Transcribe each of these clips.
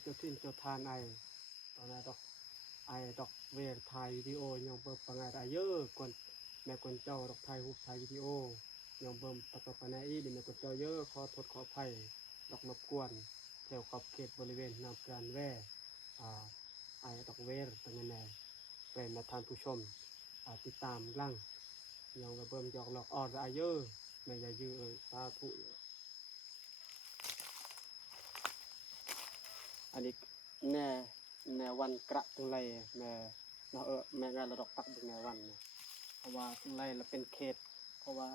เจ้าทินเจ้าทานไอตอนนั้นดอกไอดอกเวรถ่ายวิดีโอยังเบิ่มปังไงได้เยอะกวนแม่กวนเจ้าดอกถ่ายรูปถ่ายวิดีโอยังเบิ่มตะกปะแนอีดิแม่กวนเจ้าเยอะขอโทษขออภัยดอกรบกวนแถวขอบเขตบริเวณนำการแว่อ่าไอดอกเวรตั้งแน่เป็นท่านผู้ชมติดตามลั่งยังเบิ่มหยอกหลอกออดได้เยอะแม่อย่ายื้อสาธุอันนี้แน่แน่วันกระตรงไรแม่เราแม่งานเราดอกตักตรงแน่วันเนี่ยเพราะว่าตรงไรเราเป็นเขตเพราะว่า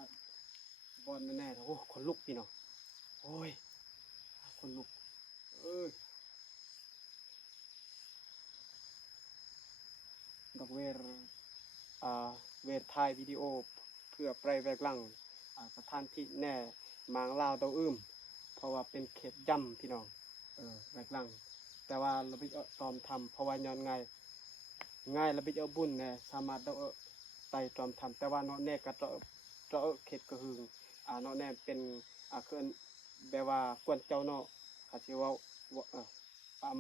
บอลแน่ๆโอ้คนลุกพี่เนาะโอ้ยคนลุกเอ้ยดอกเวรเวรถ่ายวิดีโอเพื่อไปแวกหลังสถานที่แน่มางลาวเตาอื้มเพราะว่าเป็นเขตย่ำพี่น้องแวกหลังแต่ว่าเราไปตอมทำเพราะว่าย้อนไงง่ายเราไปเอาบุญเนี่ยสามารถเราไต่ตอมทำแต่ว่าเนาะแน่ก็เราเขตก็คือเนาะแน่เป็นคือแบบว่ากวนเจ้าเนาะเขาชื่อว่า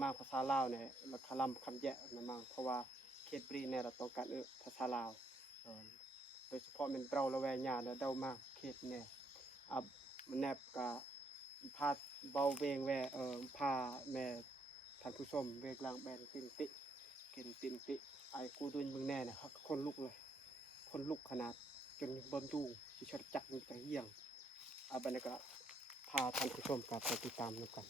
มาภาษาลาวเนี่ยเราคำแยะนั่นมั่งเพราะว่าเขตบรีเนี่ยเราต้องการภาษาลาวโดยเฉพาะเป็นเราละแวงญาเนี่ยเดามากเขตเนี่ยมันแนบกับพาเบาเวงแวพาแม่ท่านผู้ชมเวกลางแบนตินติเกินตินติไอ้กูดุนมึงแน่เนี่ยคนลุกเลยคนลุกขนาดจนบนดูชิชดจักมันจะเหี้ยงบรรยากาศพาท่านผู้ชมกับไปติดตามกัน